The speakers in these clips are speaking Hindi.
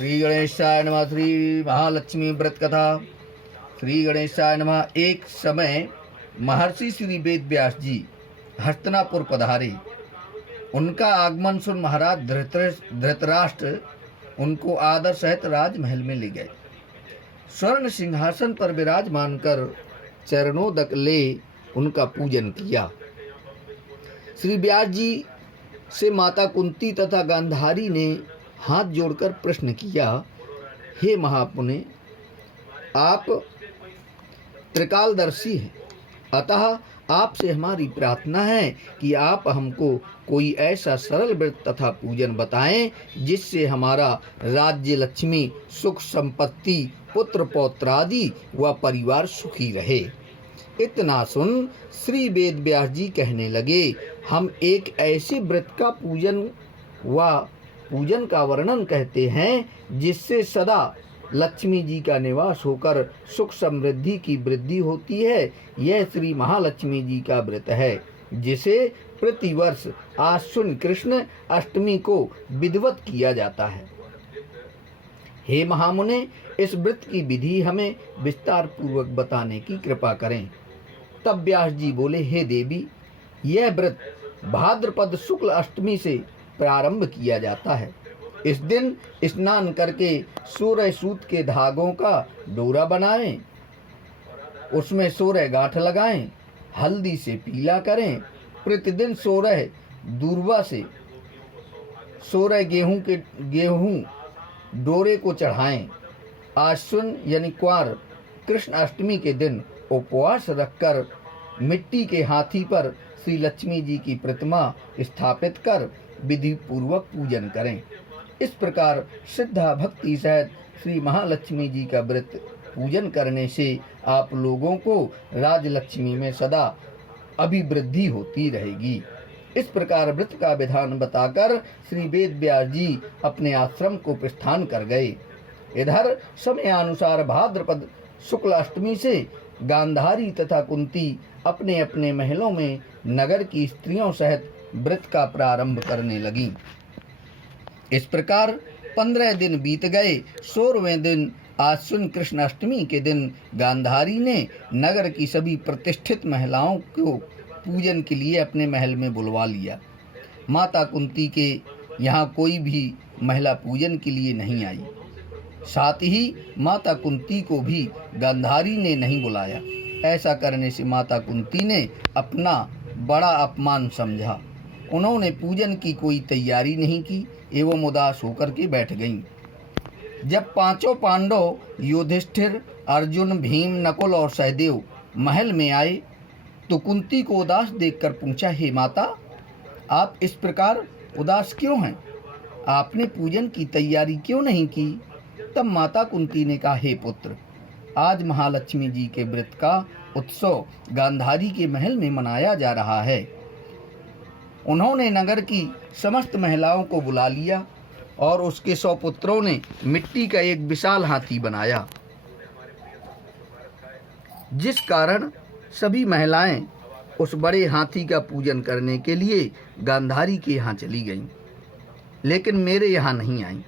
श्री गणेशाय नमः। श्री महालक्ष्मी व्रत कथा। श्री गणेशाय नमः। एक समय महर्षि श्री वेद व्यास जी हस्तिनापुर पधारे। उनका आगमन सुन महाराज धृतराष्ट्र उनको आदर सहित राजमहल में ले गए। स्वर्ण सिंहासन पर विराजमान कर चरणोदक ले उनका पूजन किया। श्री व्यास जी से माता कुंती तथा गांधारी ने हाथ जोड़कर प्रश्न किया, हे महापुण्य, आप त्रिकालदर्शी हैं, अतः आपसे हमारी प्रार्थना है कि आप हमको कोई ऐसा सरल व्रत तथा पूजन बताएं जिससे हमारा राज्य, लक्ष्मी, सुख संपत्ति, पुत्र पौत्रादि व परिवार सुखी रहे। इतना सुन श्री वेद व्यास जी कहने लगे, हम एक ऐसे व्रत का पूजन का वर्णन कहते हैं जिससे सदा लक्ष्मी जी का निवास होकर सुख समृद्धि की वृद्धि होती है। यह श्री महालक्ष्मी जी का व्रत है जिसे प्रतिवर्ष आश्विन कृष्ण अष्टमी को विधिवत किया जाता है। हे महामुने, इस व्रत की विधि हमें विस्तार पूर्वक बताने की कृपा करें। तब व्यास जी बोले, हे देवी, यह व्रत भाद्रपद शुक्ल अष्टमी से प्रारंभ किया जाता है। इस दिन स्नान करके सूर्य सूत के धागों का डोरा बनाएं, उसमें सूर्य गांठ लगाएं, हल्दी से पीला करें। प्रतिदिन सूर्य दूर्वा से सूर्य गेहूं डोरे को चढ़ाएं। आश्विन यानी क्वार कृष्ण अष्टमी के दिन उपवास रखकर मिट्टी के हाथी पर श्री लक्ष्मी जी की प्रतिमा स्थापित कर विधि पूर्वक पूजन करें। इस प्रकार श्रद्धा भक्ति सहित श्री महालक्ष्मी जी का व्रत पूजन करने से आप लोगों को राजलक्ष्मी में सदा अभिवृद्धि होती रहेगी। इस प्रकार व्रत का विधान बताकर श्री वेद व्यास जी अपने आश्रम को प्रस्थान कर गए। इधर समयानुसार भाद्रपद शुक्ल अष्टमी से गांधारी तथा कुंती अपने अपने महलों में नगर की स्त्रियों सहित व्रत का प्रारंभ करने लगी। इस प्रकार 15 दिन बीत गए। 16वें दिन आश्विन कृष्ण अष्टमी के दिन गांधारी ने नगर की सभी प्रतिष्ठित महिलाओं को पूजन के लिए अपने महल में बुलवा लिया। माता कुंती के यहाँ कोई भी महिला पूजन के लिए नहीं आई। साथ ही माता कुंती को भी गांधारी ने नहीं बुलाया। ऐसा करने से माता कुंती ने अपना बड़ा अपमान समझा। उन्होंने पूजन की कोई तैयारी नहीं की एवं उदास होकर के बैठ गईं। जब पांचों पांडव युधिष्ठिर, अर्जुन, भीम, नकुल और सहदेव महल में आए तो कुंती को उदास देखकर पूछा, हे माता, आप इस प्रकार उदास क्यों हैं? आपने पूजन की तैयारी क्यों नहीं की? तब माता कुंती ने कहा, हे पुत्र, आज महालक्ष्मी जी के व्रत का उत्सव गांधारी के महल में मनाया जा रहा है। उन्होंने नगर की समस्त महिलाओं को बुला लिया और उसके 100 पुत्रों ने मिट्टी का एक विशाल हाथी बनाया, जिस कारण सभी महिलाएं उस बड़े हाथी का पूजन करने के लिए गांधारी के यहाँ चली गईं, लेकिन मेरे यहाँ नहीं आईं।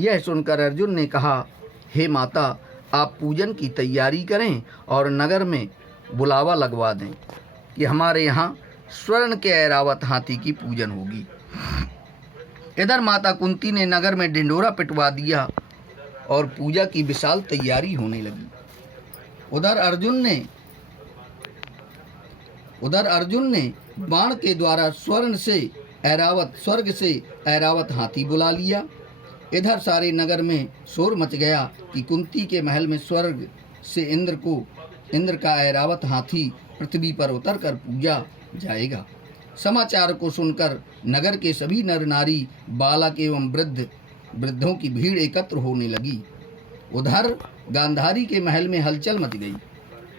यह सुनकर अर्जुन ने कहा, हे माता, आप पूजन की तैयारी करें और नगर में बुलावा लगवा दें कि हमारे यहाँ स्वर्ण के ऐरावत हाथी की पूजन होगी। इधर माता कुंती ने नगर में ढिंढोरा पिटवा दिया और पूजा की विशाल तैयारी होने लगी। उधर अर्जुन ने बाण के द्वारा स्वर्ग से ऐरावत हाथी बुला लिया। इधर सारे नगर में शोर मच गया कि कुंती के महल में स्वर्ग से इंद्र का ऐरावत हाथी पृथ्वी पर उतरकर पूजा जाएगा। समाचार को सुनकर नगर के सभी नर नारी, बालक एवं वृद्धों की भीड़ एकत्र होने लगी। उधर गांधारी के महल में हलचल मच गई।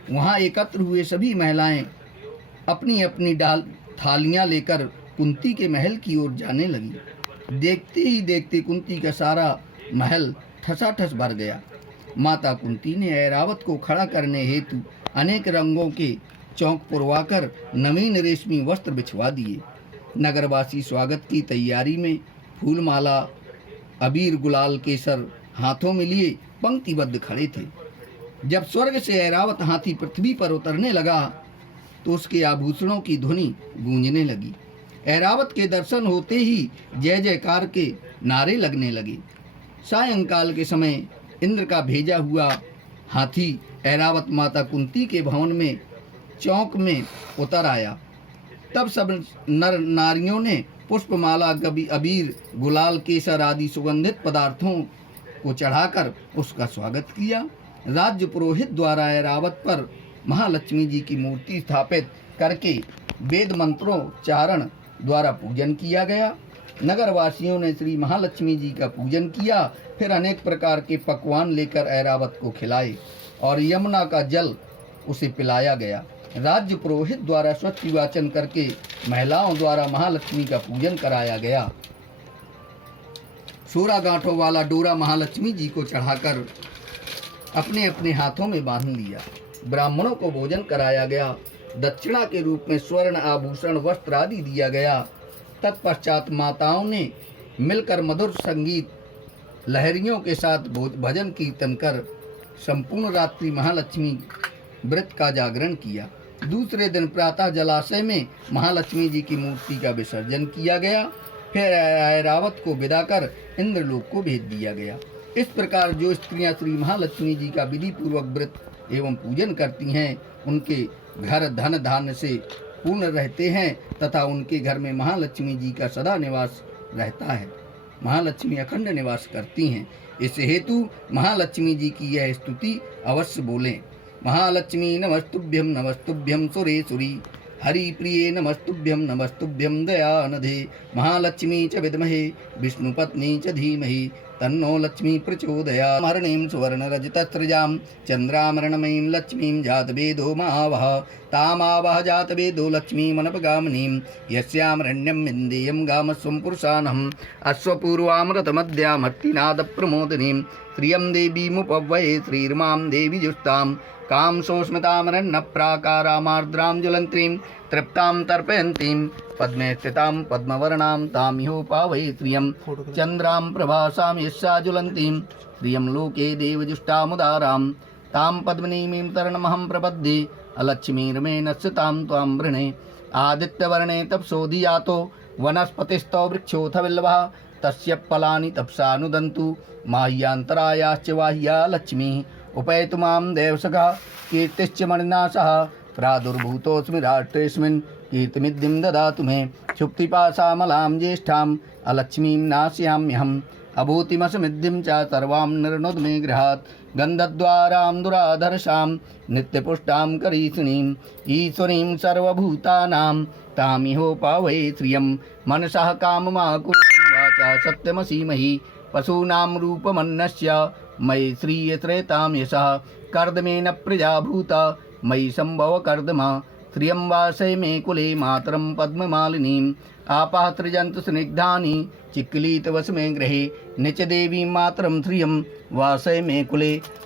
वहां एकत्र हुए सभी महिलाएं अपनी अपनी थालियां लेकर कुंती के महल की ओर जाने लगी। देखते ही देखते कुंती का सारा महल ठसाठस भर गया। माता कुंती ने ऐरावत को खड़ा करने हेतु अनेक रंगों के चौक पुरवाकर नवीन रेशमी वस्त्र बिछवा दिए। नगरवासी स्वागत की तैयारी में फूलमाला, अबीर, गुलाल, केसर हाथों में लिए पंक्तिबद्ध खड़े थे। जब स्वर्ग से ऐरावत हाथी पृथ्वी पर उतरने लगा तो उसके आभूषणों की ध्वनि गूंजने लगी। ऐरावत के दर्शन होते ही जय जयकार के नारे लगने लगे। सायंकाल के समय इंद्र का भेजा हुआ हाथी ऐरावत माता कुंती के भवन में चौक में उतर आया। तब सब नर नारियों ने पुष्पमाला, अबीर, गुलाल, केसर आदि सुगंधित पदार्थों को चढ़ाकर उसका स्वागत किया। राज्य पुरोहित द्वारा ऐरावत पर महालक्ष्मी जी की मूर्ति स्थापित करके वेद मंत्रोच्चारण द्वारा पूजन किया गया। नगरवासियों ने श्री महालक्ष्मी जी का पूजन किया। फिर अनेक प्रकार के पकवान लेकर ऐरावत को खिलाए और यमुना का जल उसे पिलाया गया। राज्य पुरोहित द्वारा स्वस्ति वाचन करके महिलाओं द्वारा महालक्ष्मी का पूजन कराया गया। 16 गांठों वाला डोरा महालक्ष्मी जी को चढ़ाकर अपने अपने हाथों में बांध लिया। ब्राह्मणों को भोजन कराया गया। दक्षिणा के रूप में स्वर्ण आभूषण, वस्त्र आदि दिया गया। तत्पश्चात माताओं ने मिलकर मधुर संगीत लहरियों के साथ भजन कीर्तन कर संपूर्ण रात्रि महालक्ष्मी व्रत का जागरण किया। दूसरे दिन प्रातः जलाशय में महालक्ष्मी जी की मूर्ति का विसर्जन किया गया। फिर ऐरावत को विदा कर इंद्रलोक को भेज दिया गया। इस प्रकार जो स्त्रियां श्री महालक्ष्मी जी का विधि पूर्वक व्रत एवं पूजन करती हैं, उनके घर धन धान्य से पूर्ण रहते हैं तथा उनके घर में महालक्ष्मी जी का सदा निवास रहता है। महालक्ष्मी अखंड निवास करती हैं। इस हेतु महालक्ष्मी जी की यह स्तुति अवश्य बोलें। महालक्ष्मी नमस्तुभ्यं नमस्तुभ्यं सुरेश्वरी, हरि प्रिये नमस्तुभ्यं नमस्तुभ्यं दयानधे, महालक्ष्मी च विद्महे विष्णुपत्नी च धीमहि तन्नो लक्ष्मी प्रचोदयात्। मरणीं सुवर्णरजतस्रजां चन्द्रामरणमयीं लक्ष्मीं जातवेदो महावः, तामावह जातवेदो लक्ष्मीमनपगामिनीं, यस्यामरण्यं विन्देयं गामस्वं पुरुषानहम्, अश्वपूर्वामृतमद्यामर्तिनादप्रमोदिनीं, श्रियं देवीमुपवये श्रीर्मां देवी जुष्टां, काम सोष्मितामरण्यप्राकारामार्द्रां ज्वलन्तीं, तृप्तां तर्पयन्तीं, पद्मे स्थितां पद्मवर्णां तामिहोपावये श्रियं, चन्द्रां प्रभासां यस्या ज्वलन्तीं, श्रियं लोके देवजुष्टामुदारां, तां पद्मिनीं तरणमहं प्रपद्ये, अलक्ष्मीर्मेणस्य तां त्वां वृणे, आदित्यवर्णे तपसोऽधियातो वनस्पतिस्थो वृक्षोऽथ बिल्वः, तस्य फलानि तपसानुदन्तु, माह्यान्तरायाश्च बाह्या लक्ष्मीः, उपैतु मां देवसखा कीर्तिश्च मणिनाशः, प्रादुर्भूतोऽस्मि राष्ट्रेऽस्मिन् कीर्तिमिद्धिं ददातु मे, क्षुप्तिपाशामलां ज्येष्ठाम् अलक्ष्मीं नाशयाम्यहम्, अभूतिमसमिद्धिं च सर्वां निर्णुद मे गृहात्, गन्धद्वारां दुराधर्षां नित्यपुष्टां करीषिणीं, ईश्वरीं सर्वभूतानां तामिहोपावये श्रियं, मनसः काममाकुलं वाचा सत्यमसीमहि, पशूनां रूपमन्नस्य मयि श्रीयश्रेतां यशः, कर्दमेन प्रजाभूता मयि संभव कर्दमा, श्रियं वासय मे कुले मातरं पद्ममालिनीं, आपः सृजन्तु स्निग्धानि चिक्लीतवस मे गृहे, निच देवीं मातरं श्रियं वासय मे कुले,